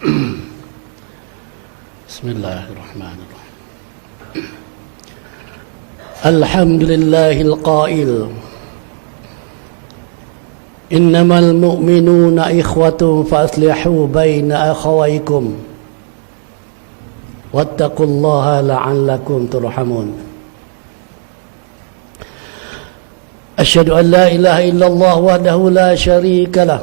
Bismillahirrahmanirrahim. Alhamdulillahil qail innamal mu'minuna ikhwatun faslihu baina akhawaykum wattaqullaha la'allakum turhamun. Asyhadu an la ilaha illallah wahdahu la syarika lah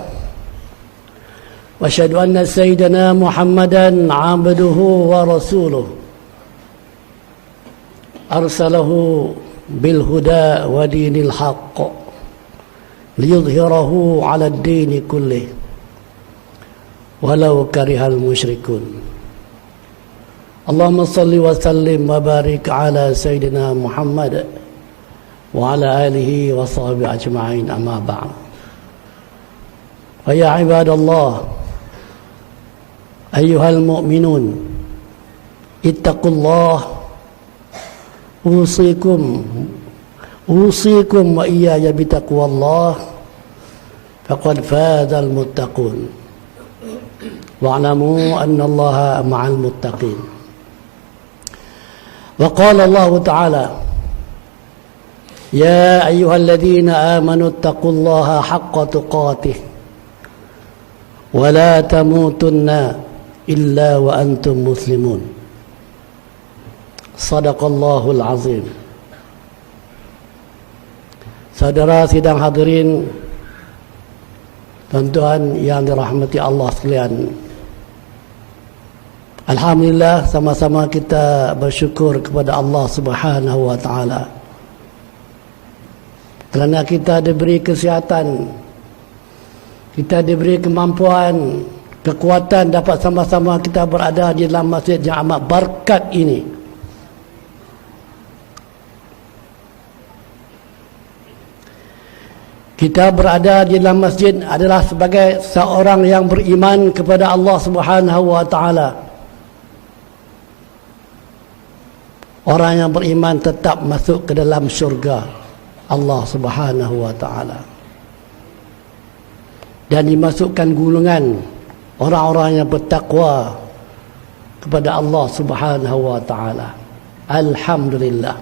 wa asyhadu anna sayyidana Muhammadan 'abduhu wa rasuluh arsalahu bil huda wa dinil haqq liyudhhirahu 'ala ad-din kullih walau karihal musyrikun. Allahumma salli wa sallim wa barik ala sayyidina Muhammad wa ala alihi wa sahbihi ajma'in, amma ba'd. Wa ya ibadallah ayyuhal mu'minun ittaqullah usikum wa iyaya bitaqwallah faqad fazal muttaqun wa'lamu anna Allaha ma'al muttaqin. Wa qala Allah ta'ala ya ayyuhalladzina amanu ittaqullaha haqqa tuqatih wa la tamutunna illa wa antum muslimun. Sadaqallahul azim. Saudara sidang hadirin, tuan-tuan yang dirahmati Allah sekalian, alhamdulillah sama-sama kita bersyukur kepada Allah Subhanahu wa taala kerana kita diberi kesihatan, kita diberi kemampuan, kekuatan dapat sama-sama kita berada di dalam masjid yang amat berkat ini. Kita berada di dalam masjid adalah sebagai seorang yang beriman kepada Allah Subhanahu wa taala. Orang yang beriman tetap masuk ke dalam syurga Allah Subhanahu wa taala dan dimasukkan golongan orang-orang yang bertakwa kepada Allah Subhanahu wa taala. Alhamdulillah.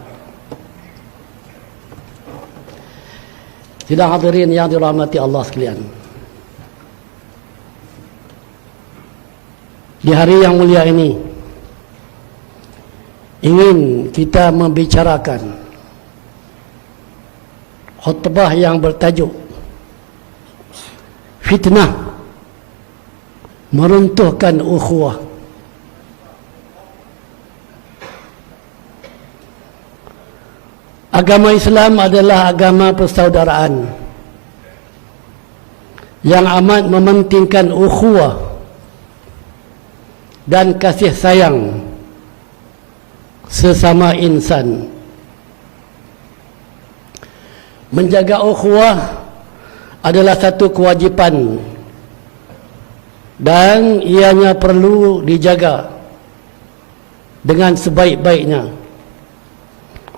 Sidang hadirin yang dirahmati Allah sekalian, di hari yang mulia ini ingin kita membicarakan khutbah yang bertajuk fitnah meruntuhkan ukhuwah. Agama Islam adalah agama persaudaraan yang amat mementingkan ukhuwah dan kasih sayang sesama insan. Menjaga ukhuwah adalah satu kewajipan dan ianya perlu dijaga dengan sebaik-baiknya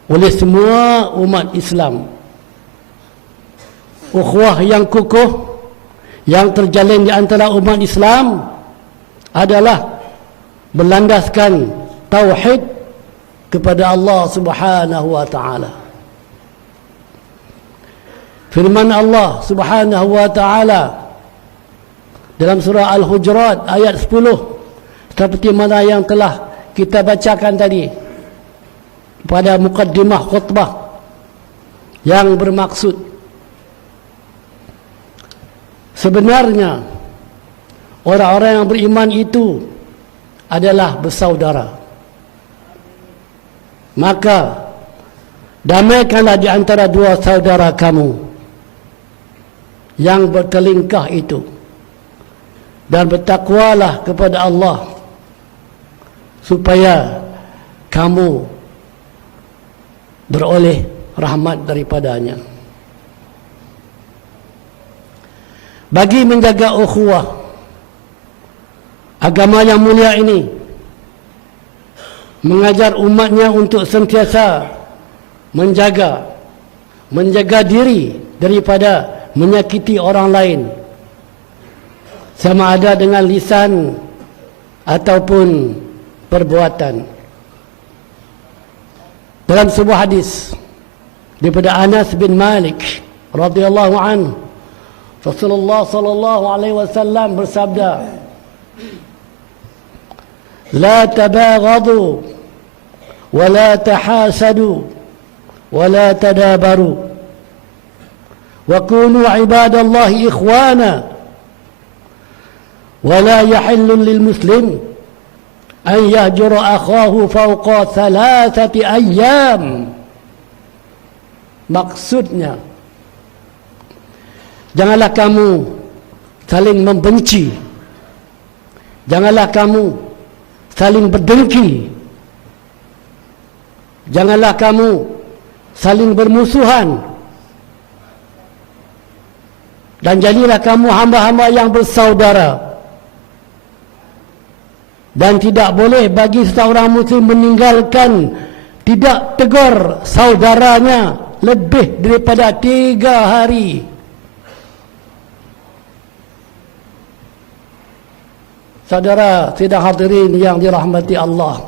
oleh semua umat Islam. Ukhuwah yang kukuh yang terjalin di antara umat Islam adalah berlandaskan tauhid kepada Allah Subhanahu wa taala. Firman Allah Subhanahu wa taala dalam surah Al-Hujurat ayat 10 seperti mana yang telah kita bacakan tadi pada mukaddimah khutbah, yang bermaksud sebenarnya orang-orang yang beriman itu adalah bersaudara. Maka damaikanlah di antara dua saudara kamu yang bertelingkah itu, dan bertakwalah kepada Allah supaya kamu beroleh rahmat daripadanya. Bagi menjaga ukhuwah, agama yang mulia ini mengajar umatnya untuk sentiasa menjaga diri daripada menyakiti orang lain, sama ada dengan lisan ataupun perbuatan. Dalam sebuah hadis daripada Anas bin Malik radhiyallahu anhu, Rasulullah sallallahu alaihi wasallam bersabda, "La tabaghadu wa la tahasadu wa la tadabaru wa kunu ibadallahi ikhwana wa la yahillu lil muslim an yahjura akhahu fawqa thalathati ayyam." Maksudnya, janganlah kamu saling membenci, janganlah kamu saling berdengki, janganlah kamu saling bermusuhan, dan jadilah kamu hamba-hamba yang bersaudara. Dan tidak boleh bagi seorang muslim meninggalkan, tidak tegur saudaranya lebih daripada 3 hari. Saudara sidang hadirin yang dirahmati Allah,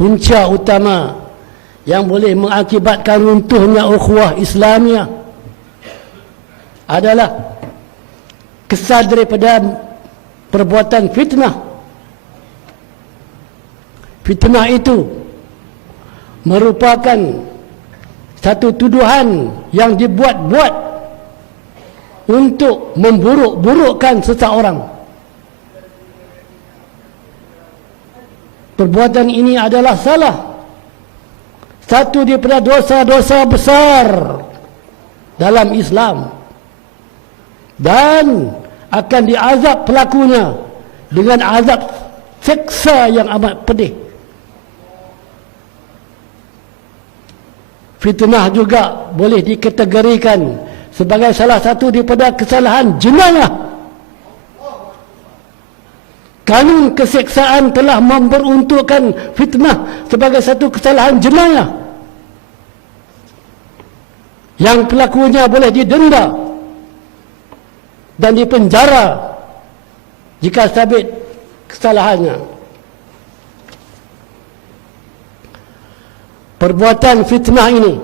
punca utama yang boleh mengakibatkan runtuhnya ukhuwah Islamiah adalah kesal daripada perbuatan fitnah. Fitnah itu merupakan satu tuduhan yang dibuat-buat untuk memburuk-burukkan seseorang. Perbuatan ini adalah salah, satu daripada dosa-dosa besar dalam Islam, dan akan diazab pelakunya dengan azab seksa yang amat pedih. Fitnah juga boleh dikategorikan sebagai salah satu daripada kesalahan jenayah. Kanun keseksaan telah memperuntukkan fitnah sebagai satu kesalahan jenayah yang pelakunya boleh didenda dan dipenjara jika sabit kesalahannya. Perbuatan fitnah ini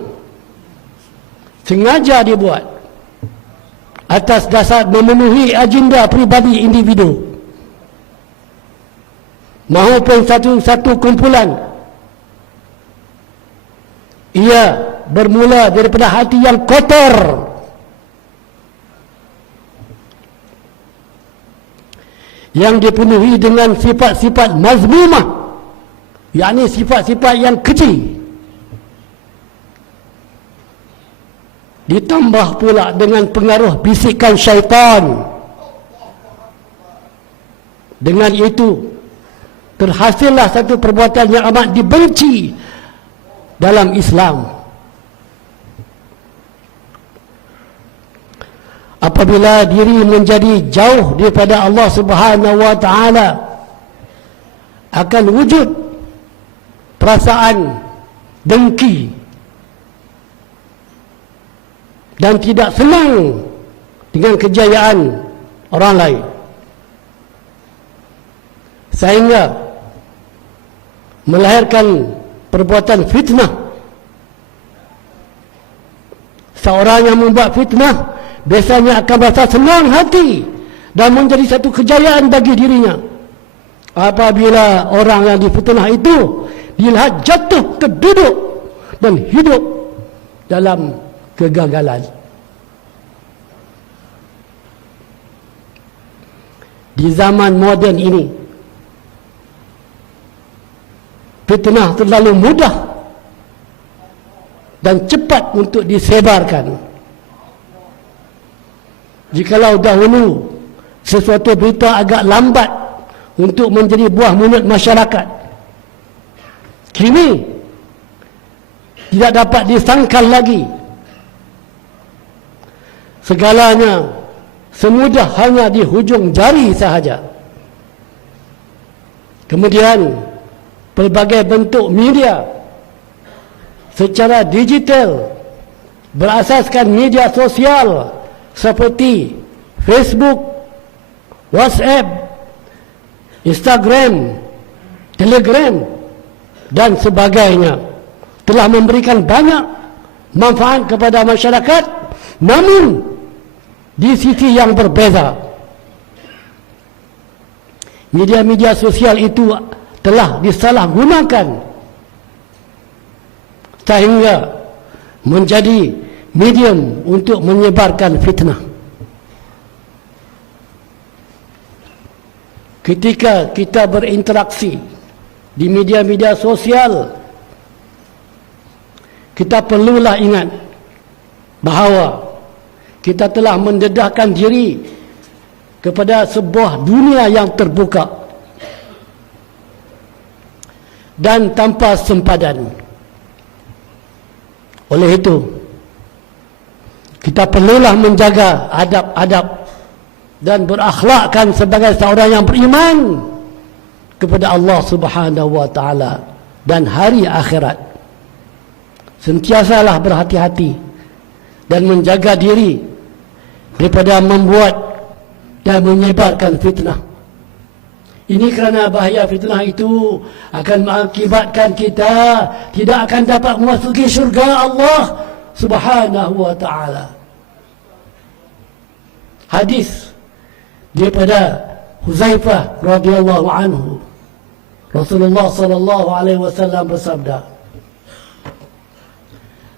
sengaja dibuat atas dasar memenuhi agenda pribadi individu maupun satu kumpulan. Ia bermula daripada hati yang kotor, yang dipenuhi dengan sifat-sifat mazmumah, yakni sifat-sifat yang keji, ditambah pula dengan pengaruh bisikan syaitan. Dengan itu terhasillah satu perbuatan yang amat dibenci dalam Islam. Apabila diri menjadi jauh daripada Allah Subhanahu wa taala, akan wujud perasaan dengki dan tidak senang dengan kejayaan orang lain, sehingga melahirkan perbuatan fitnah. Seorang yang membuat fitnah biasanya akan merasa senang hati dan menjadi satu kejayaan bagi dirinya. Apabila orang yang difitnah itu dilihat jatuh terduduk dan hidup dalam kegagalan. Di zaman moden ini, fitnah terlalu mudah dan cepat untuk disebarkan. Jikalau dahulu sesuatu berita agak lambat untuk menjadi buah mulut masyarakat, kini tidak dapat disangkal lagi. Segalanya semudah hanya di hujung jari sahaja. Kemudian pelbagai bentuk media secara digital berasaskan media sosial seperti Facebook, WhatsApp, Instagram, Telegram dan sebagainya telah memberikan banyak manfaat kepada masyarakat, namun di sisi yang berbeza, media-media sosial itu telah disalahgunakan sehingga menjadi medium untuk menyebarkan fitnah. Ketika kita berinteraksi di media-media sosial, kita perlulah ingat bahawa kita telah mendedahkan diri kepada sebuah dunia yang terbuka dan tanpa sempadan. Oleh itu, kita perlulah menjaga adab-adab dan berakhlakkan sebagai seorang yang beriman kepada Allah Subhanahu wa taala dan hari akhirat. Sentiasalah berhati-hati dan menjaga diri daripada membuat dan menyebarkan fitnah. Ini kerana bahaya fitnah itu akan mengakibatkan kita tidak akan dapat memasuki syurga Allah Subhanahu wa taala. Hadis daripada Huzaifah radhiyallahu anhu, Rasulullah sallallahu alaihi wasallam bersabda,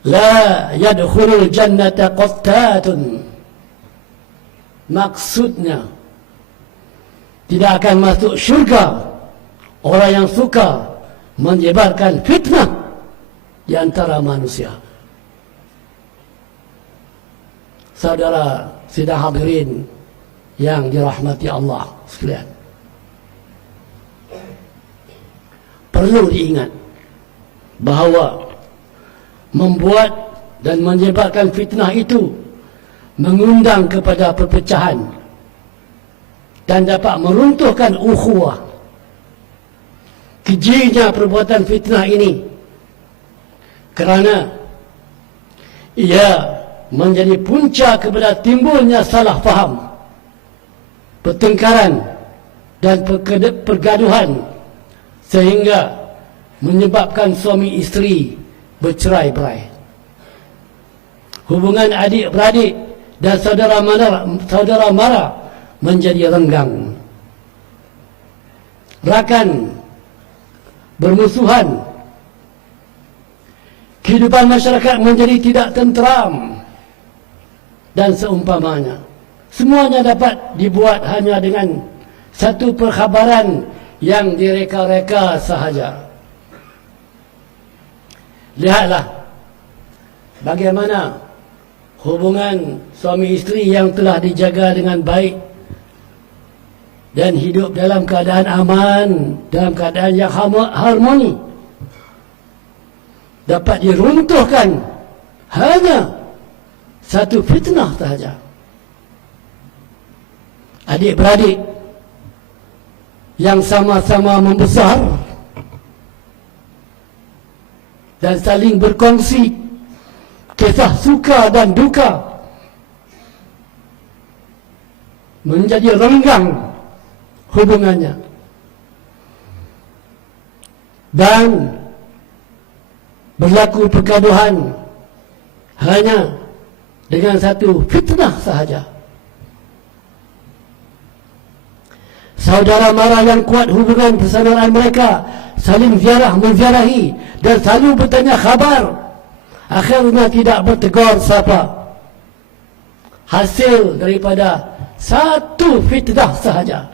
"La yadkhulul jannata qattatun." Maksudnya, tidak akan masuk syurga orang yang suka menyebarkan fitnah di antara manusia. Saudara sidang hadirin yang dirahmati Allah sekalian, perlu diingat bahawa membuat dan menyebarkan fitnah itu mengundang kepada perpecahan dan dapat meruntuhkan ukhuwah. Kejinya perbuatan fitnah ini kerana ia menjadi punca kepada timbulnya salah faham, pertengkaran dan pergaduhan sehingga menyebabkan suami isteri bercerai-berai. Hubungan adik-beradik dan saudara mara menjadi renggang. Rakan bermusuhan. Kehidupan masyarakat menjadi tidak tenteram dan seumpamanya. Semuanya dapat dibuat hanya dengan satu perkhabaran yang direka-reka sahaja. Lihatlah bagaimana hubungan suami isteri yang telah dijaga dengan baik dan hidup dalam keadaan aman, dalam keadaan yang harmoni, dapat diruntuhkan hanya satu fitnah sahaja. Adik-beradik yang sama-sama membesar dan saling berkongsi kisah suka dan duka menjadi renggang hubungannya dan berlaku pergaduhan hanya dengan satu fitnah sahaja. Saudara mara yang kuat hubungan persaudaraan mereka, saling menziarahi dan selalu bertanya khabar, akhirnya tidak bertegur sapa. Hasil daripada satu fitnah sahaja.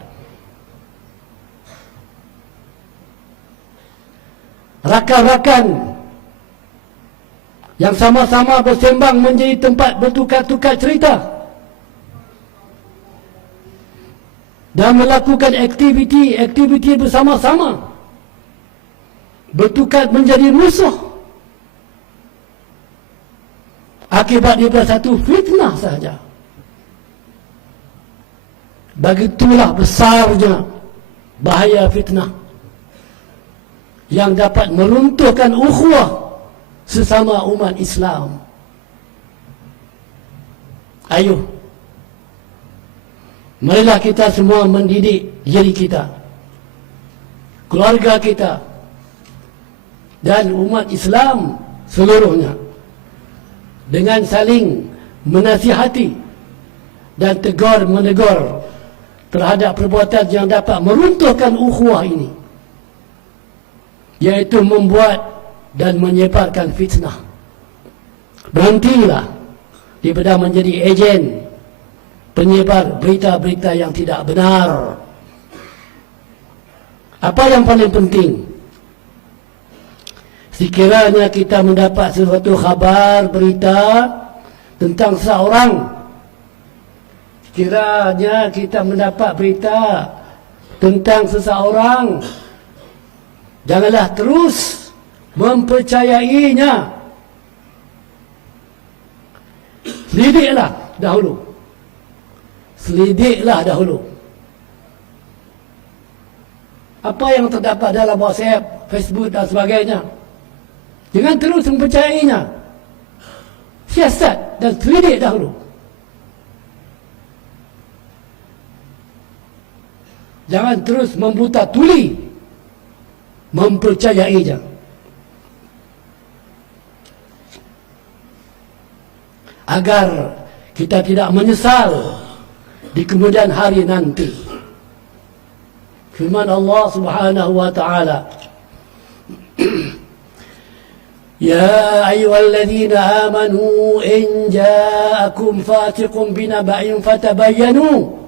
Rakan-rakan yang sama-sama bersembang menjadi tempat bertukar-tukar cerita dan melakukan aktiviti bersama-sama, bertukar menjadi musuh akibat daripada satu fitnah sahaja. Begitulah besarnya bahaya fitnah yang dapat meruntuhkan ukhuwah sesama umat Islam. Ayuh, marilah kita semua mendidik diri kita, keluarga kita, dan umat Islam seluruhnya dengan saling menasihati dan tegur-menegur terhadap perbuatan yang dapat meruntuhkan ukhuwah ini, yaitu membuat dan menyebarkan fitnah. Berhentilah daripada menjadi ejen penyebar berita-berita yang tidak benar. Apa yang paling penting? Sekiranya kita mendapat sesuatu khabar, berita tentang seseorang, sekiranya kita mendapat berita tentang seseorang, janganlah terus mempercayainya. Selidiklah dahulu. Selidiklah dahulu. Apa yang terdapat dalam WhatsApp, Facebook dan sebagainya, jangan terus mempercayainya. Siasat dan selidik dahulu. Jangan terus membuta tuli mempercayainya. Agar kita tidak menyesal di kemudian hari nanti. Firman Allah Subhanahu wa taala, Ya ayyuhalladzina amanu in ja'akum fasiqun binaba'in fatabayyanu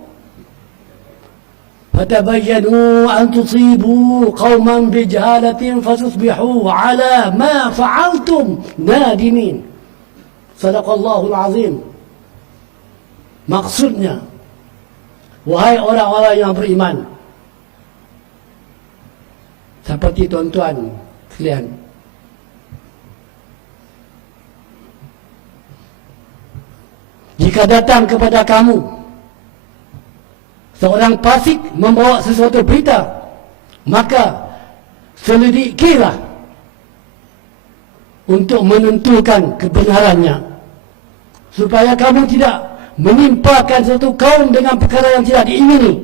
an tusibu qauman bijahalatin fatusbihu ala ma fa'altum nadimin. Sadaqallahul azim. Maksudnya, wahai orang-orang yang beriman, seperti tuan-tuan sekalian, jika datang kepada kamu seorang fasik membawa sesuatu berita, maka selidikilah untuk menentukan kebenarannya, supaya kamu tidak menimpakan satu kaum dengan perkara yang tidak diingini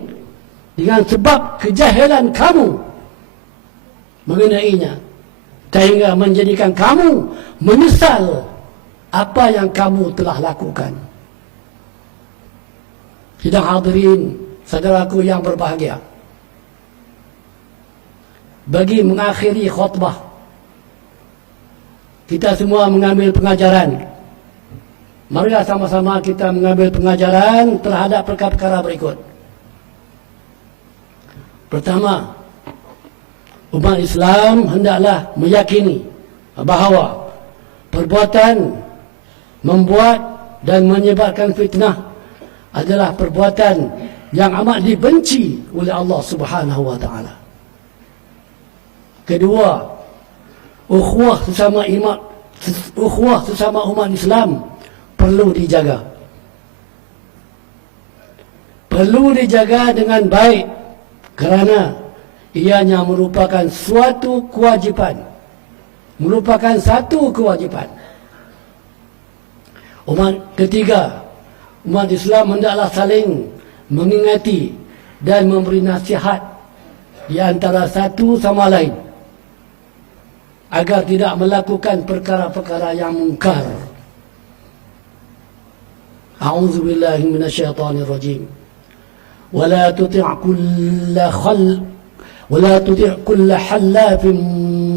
dengan sebab kejahilan kamu mengenainya, sehingga menjadikan kamu menyesal apa yang kamu telah lakukan. Sidang hadirin, saudaraku yang berbahagia, bagi mengakhiri khutbah, kita semua mengambil pengajaran. Marilah sama-sama kita mengambil pengajaran terhadap perkara-perkara berikut. Pertama, umat Islam hendaklah meyakini bahawa perbuatan membuat dan menyebarkan fitnah adalah perbuatan yang amat dibenci oleh Allah Subhanahu wa taala. Kedua, ukhuwah sesama umat Islam perlu dijaga. Perlu dijaga dengan baik, kerana ianya merupakan suatu kewajipan. Merupakan satu kewajipan. Ketiga, umat Islam hendaklah saling mengingati dan memberi nasihat di antara satu sama lain, agar tidak melakukan perkara-perkara yang mungkar. A'udzubillahi minasyaitonir rajim. Wala tuti' kulla hallafin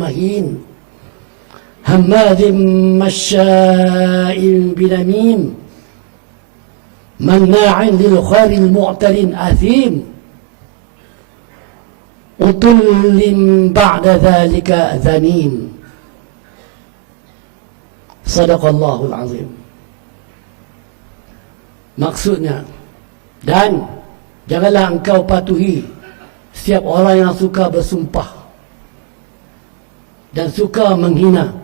mahin, hammazin masya'in binamim, manna'in lil khairil mu'tadin athim, utullin ba'da dhalika zanim. Sadaqallahul azim. Maksudnya, dan janganlah engkau patuhi setiap orang yang suka bersumpah dan suka menghina,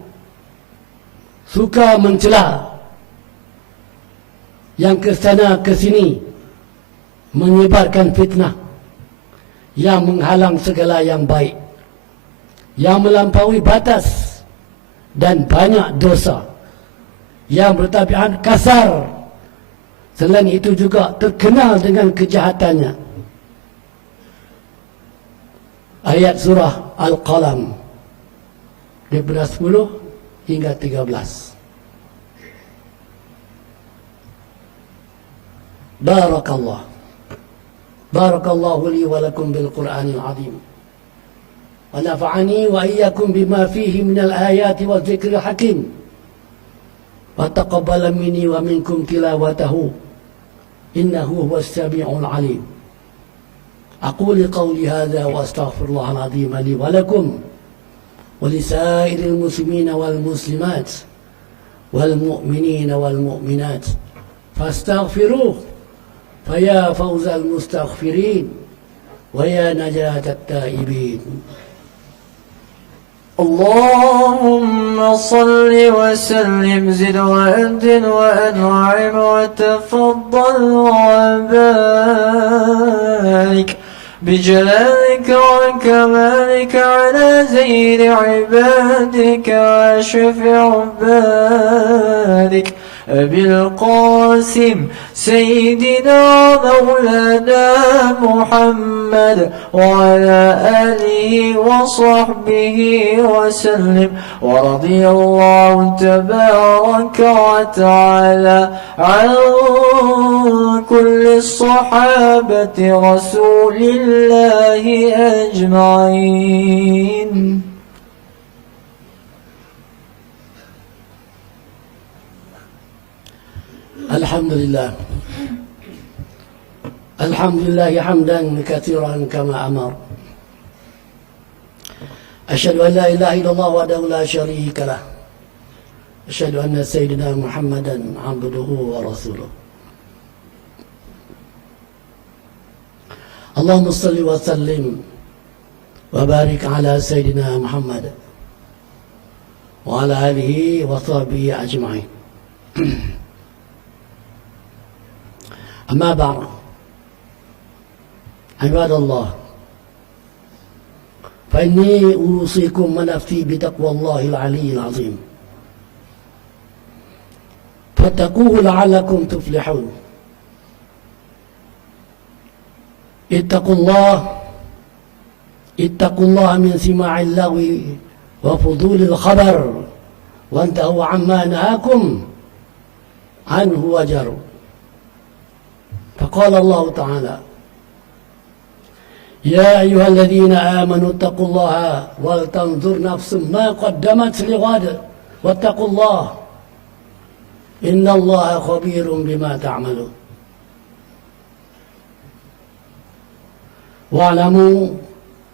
suka mencela, yang ke sana ke sini menyebarkan fitnah, yang menghalang segala yang baik, yang melampaui batas dan banyak dosa, yang bertabiat kasar Selain itu juga terkenal dengan kejahatannya. Ayat surah Al-Qalam daripada 10 hingga 13. Barakallah. Barakallahu li wa lakum bil Qur'anil azim. Wa nafa'ani wa iyyakum bima fihi minal ayati wa dzikril hakim. Wa taqabbala minni wa minkum tilawatahu. Innahu huwas sami'ul alim. أقول قولي هذا وأستغفر الله العظيم لي ولكم ولسائر المسلمين والمسلمات والمؤمنين والمؤمنات فاستغفروه فيا فوز المستغفرين ويا نجاة التائبين. اللهم صل وسلم زد وأدن وأنعم وتفضل وبارك بجلالك وكمالك على زين عبادك وشفع عبادك أبي القاسم سيدنا مولانا محمد وعلى آله وصحبه وسلم. ورضي الله تبارك وتعالى عن كل الصحابة رسول الله أجمعين. الحمد لله. الحمد لله حمدا كثيرا كما أمر. أشهد أن لا إله إلا الله وحده لا شريك له. أشهد أن سيدنا محمدا عبده ورسوله. اللهم صل وسلم وبارك على سيدنا محمد وعلى آله وصحبه أجمعين. أما بعد، عباد الله، فإني أوصيكم ونفسي بتقوى الله العلي العظيم، فاتقوه لعلكم تفلحون. اتقوا الله من سماع اللغو وفضول الخبر، وانتهوا عما نهاكم عنه وجروا. فقال الله تعالى: يا أيها الذين آمنوا اتقوا الله ولتنظر نفس ما قدمت لغد واتقوا الله إن الله خبير بما تعملون. واعلموا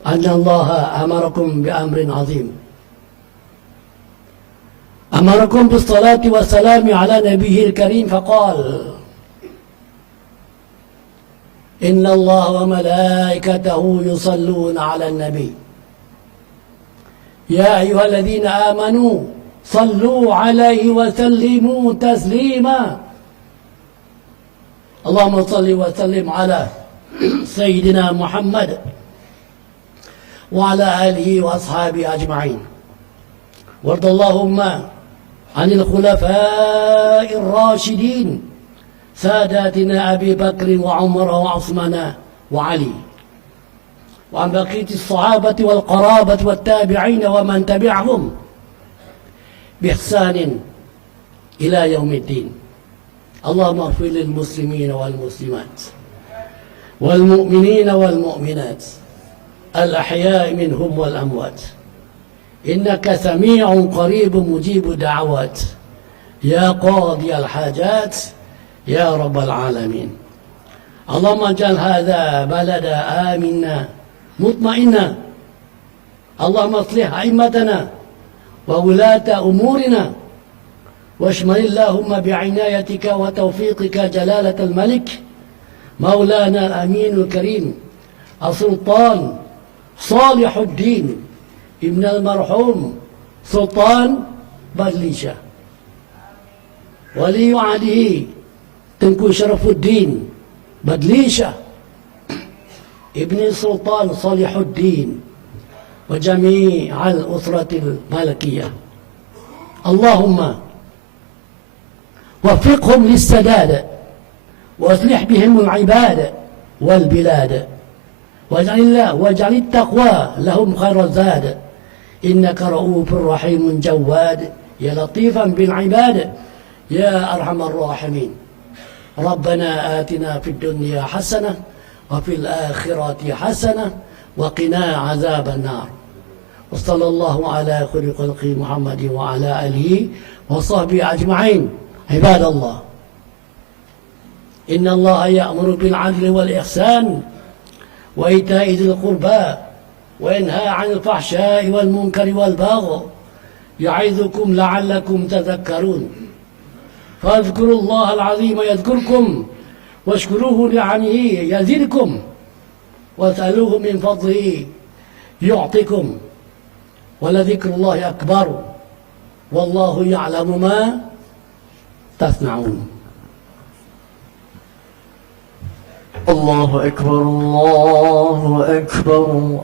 أن الله أمركم بأمر عظيم، أمركم بالصلاة والسلام على نبيه الكريم، فقال: إن الله وملائكته يصلون على النبي يا أيها الذين آمنوا صلوا عليه وسلموا تسليما. اللهم صل وسلم على سيدنا محمد وعلى آله وأصحابه أجمعين. وارض اللهم عن الخلفاء الراشدين ساداتنا أبي بكر وعمر وعثمان وعلي، وعن بقية الصحابة والقرابة والتابعين ومن تبعهم بإحسان إلى يوم الدين. اللهم اغفر للمسلمين والمسلمات والمؤمنين والمؤمنات الأحياء منهم والأموات، إنك سميع قريب مجيب الدعوات يا قاضي الحاجات يا رب العالمين. اللهم اجعل هذا بلدا آمنا مطمئنا. اللهم اصلح أئمتنا وولاة أمورنا، واشمل اللهم بعنايتك وتوفيقك جلالة الملك مولانا الأمين الكريم السلطان صالح الدين ابن المرحوم سلطان بدليشة، ولي عهده تنكو شرف الدين بدليشة ابن السلطان صالح الدين وجميع الأسرة الملكية. اللهم وفقهم للسداد واصلح بهم العباد والبلاد واجعل التقوى لهم خير الزاد إنك رؤوف رحيم جواد يا لطيفا بالعباد يا أرحم الراحمين ربنا آتنا في الدنيا حسنة وفي الآخرة حسنة وقنا عذاب النار وصلى الله على خير خلقه محمد وعلى آله وصحبه أجمعين عباد الله إن الله يأمر بالعدل والإحسان وإيتاء ذي القربى وينهى عن الفحشاء والمنكر والبغي يعظكم لعلكم تذكرون فاذكروا الله العظيم يذكركم واشكروه لعنه يزدكم واسألوه من فضله يعطكم ولذكر الله أكبر والله يعلم ما تصنعون الله أكبر الله أكبر